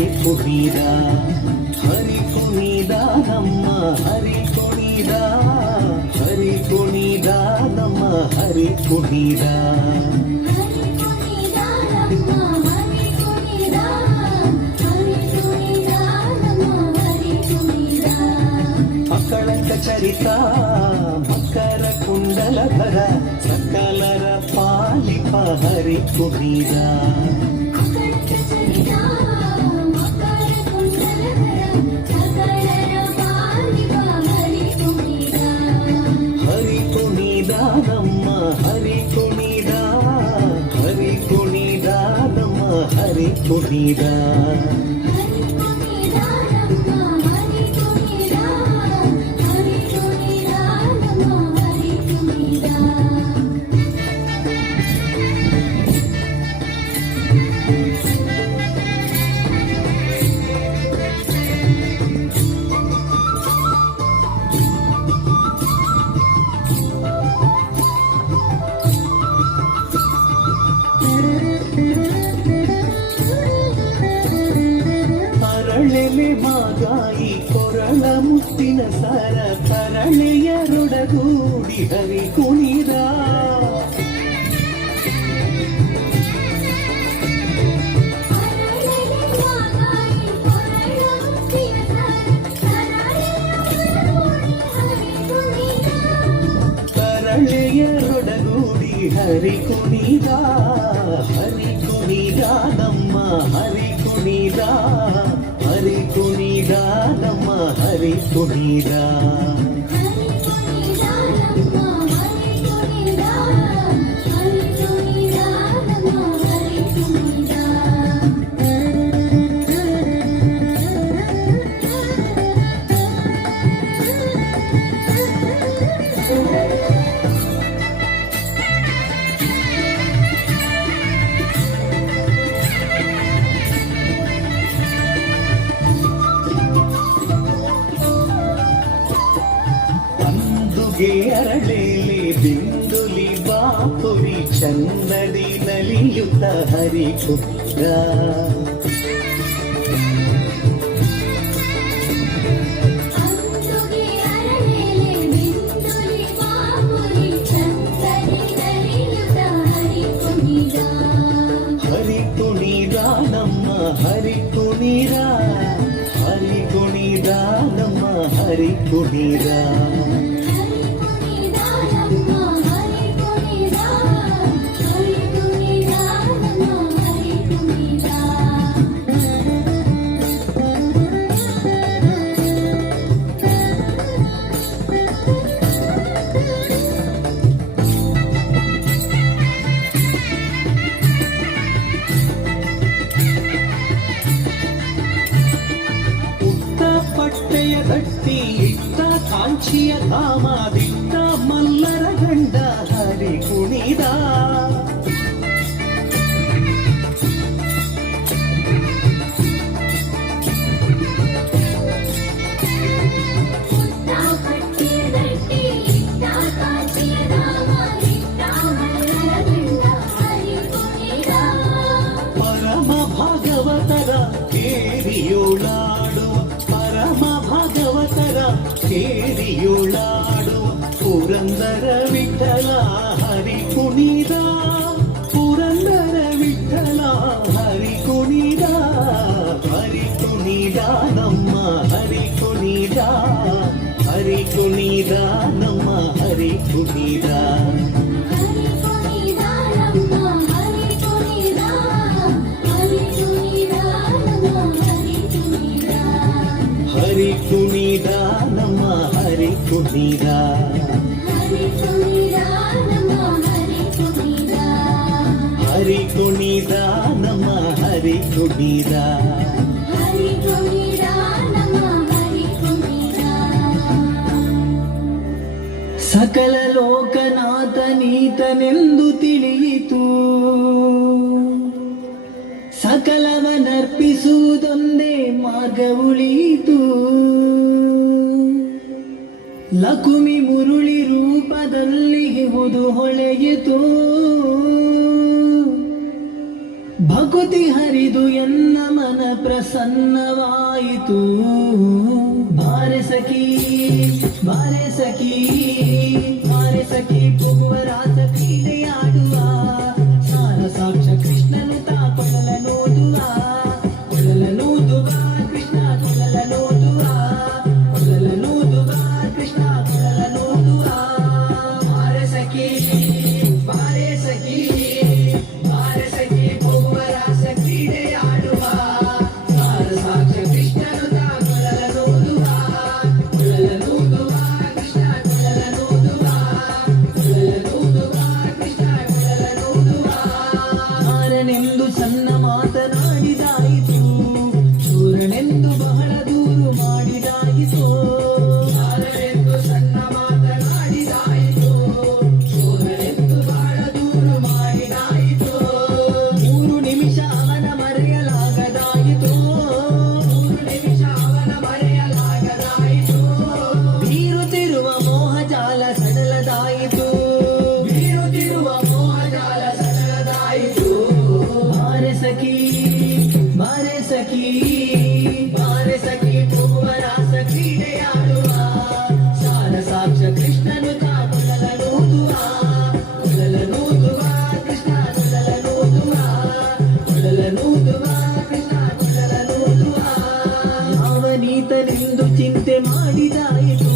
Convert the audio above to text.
ಹರಿ ಕುಣಿದ ಹರಿ ಕುಣಿದ ನಮ್ಮ ಹರಿ ಕುಣಿದ ಹರಿ ಕುಣಿದ ನಮ್ಮ ಹರಿ ಕುಣಿದ ಅಕಳಂಕ ಚರಿತ ಮಕರ ಕುಂಡಲಧರ ಸಕಲರ ಪಾಲಿಪ ಹರಿ ಕುಣಿದ ಹರಿ ಕುಣಿದ ನಮ್ಮ ಹರಿ ಕುಣಿದ ಹರಿ ಕುಣಿದ ನಮ್ಮ ಹರಿ ಕುಣಿದ ತರಳೆಲೆ ಮಾಗಾಯಿ ಕೊರಳ ಮುತ್ತಿನ ಸರ ತರಳೆಯರೊಡಗೂಡಿ ಹರಿ ಕುಣಿದ ತರಳೆಯರೊಡಗೂಡಿ ಹರಿ ಕುಣಿದ ಹರಿ ಕುಣಿದ ನಮ್ಮ ಹರಿ ಕುಣಿದ ಹರಿ ಕುಣಿದ ನಮ್ಮ ಹರಿ ಕುಣಿದ ಅರಳೇಲೆ ಬಿಂದುಲಿ ಬಾಪುರಿ ಚನ್ನಡಿ ನಲಿಯುತ್ತ ಹರಿ ಕುಣಿದ ಹರಿ ಕುಣಿದ ನಮ್ಮ ಹರಿ ಕುಣಿದ ಹರಿ ಕುಣಿದ ನಮ್ಮ ಹರಿ ಕುಣಿದ ಪಟ್ಟೆಯ ಗಟ್ಟಿ ಇಟ್ಟ ಕಾಂಚಿಯ ಕಾಮಾದಿಟ್ಟ ಮಲ್ಲರ ಗಂಡ ಹರಿ ಕುಣಿದ ಪರಮ ಭಾಗವತರ ಕೇರಿಯೋಳಾಡುವ ಪರಮ ಭಾಗವತರ ಕೇರಿಯೋಳಾಡುವ ಪುರಂದರ ವಿಠಲ ಹರಿ ಕುಣಿದ ಪುರಂದರ ವಿಠಲ ಹರಿ ಕುಣಿದ ಹರಿ ಕುಣಿದ ನಮ್ಮ ಹರಿ ಕುಣಿದ ಹರಿ ಕುಣಿದ ನಮ್ಮ ಹರಿ ಕುಣಿದ ಹರಿ ಕುಣಿದ ನಮ್ಮ ಹರಿ ಕುಣಿದ ಹರಿ ಕುಣಿದ ನಮ್ಮ ಹರಿ ಕುಣಿದ ಸಕಲ ಲೋಕನಾಥ ನೀತನೆಂದು ತಿಳಿಯಿತು ಸಕಲವನರ್ಪಿಸುವುದೊಂದೇ ಮಾರ್ಗ ಉಳಿಯಿತು ಲಕುಮಿ ಮುರುಳಿ ರೂಪದಲ್ಲಿ ಹುದು ಹೊಳೆಯಿತು ಭಕುತಿ ಹರಿದು ಎನ್ನ ಮನ ಪ್ರಸನ್ನವಾಯಿತು. ಬಾರೆ ಸಖಿ ಬಾರೆ ಸಖಿ ಬಾರೆ ಸಖಿ ಪುಗುವ ರಾಸ ಕ್ರೀಡೆಯಾಡುವ. ಸಾರ ಸಾಕ್ಷ ಕೃಷ್ಣನು ತಾ ಕೊಳಲನೋದುವ ಕೊಳಲನೂದುವ ಕೃಷ್ಣ ಕೊಳಲನೋದುವ ಕೊಳಲನೂದುವ ಕೃಷ್ಣ ಕೊಳಲನೋದುವ. ಬಾರೆ ಸಖಿ ಬಾರೆ ಸಖಿ ಬಾರೆ ಸಖಿ ಪುಗುವ ರಾಸ ಕ್ರೀಡೆಯಾಡುವ. ಸಾರ ಸಾಕ್ಷ ಕೃಷ್ಣನು ತಾ ಕೊಳಲನೋದುವ ಕೊಳಲನೂದುವ ಕೃಷ್ಣ ಕೊಳಲನೋದುವ ಕೊಳಲನೂದುವ ಕೃಷ್ಣ ಕೊಳಲನೂದುವ. ಆರನೆಂದು ಸಣ್ಣ ಮಾತನಾಡಿದಾಯಿತು, ಶೂರನೆಂದು ಬಹಳ ದೂರು ಮಾಡಿದಾಯಿತು. ಆರನೆಂದು ಸಣ್ಣ ಮಾತನಾಡಿದಾಯಿತು, ಶೂರನೆಂದು ಬಹಳ ದೂರು ಮಾಡಿದಾಯಿತು. 3 ನಿಮಿಷ ಅವನ ಮರೆಯಲಾಗದಾಯಿತು, 3 ನಿಮಿಷ ಅವನ ಮರೆಯಲಾಗದಾಯಿತು. ಬೀರುತ್ತಿರುವ ಮೋಹಜಾಲ ಸಡಲದಾಯಿತು, ಬೀರುತ್ತಿರುವ ಮೋಹಜಾಲ ಸಡಲದಾಯಿತು. ಬಾರೆ ಸಖಿ ಬಾರೆ ಸಖಿ ಬಾರೆ ಸಖಿ ಪುಗುವ ರಾಸ ಕ್ರೀಡೆಯಾಡುವ. ಸಾರ ಸಾಕ್ಷ ಕೃಷ್ಣನು ತಾ ಕೊಳಲನೂದುವ ಕೊಳಲನೂದುವ ಕೃಷ್ಣ ಕೊಳಲನೂದುವ ಕೊಳಲನೂದುವ ಕೃಷ್ಣ ಕೊಳಲನೂದುವ. ಯಾವ ನೀತನೆಂದು ಚಿಂತೆ ಮಾಡಿದಾಯಿತು,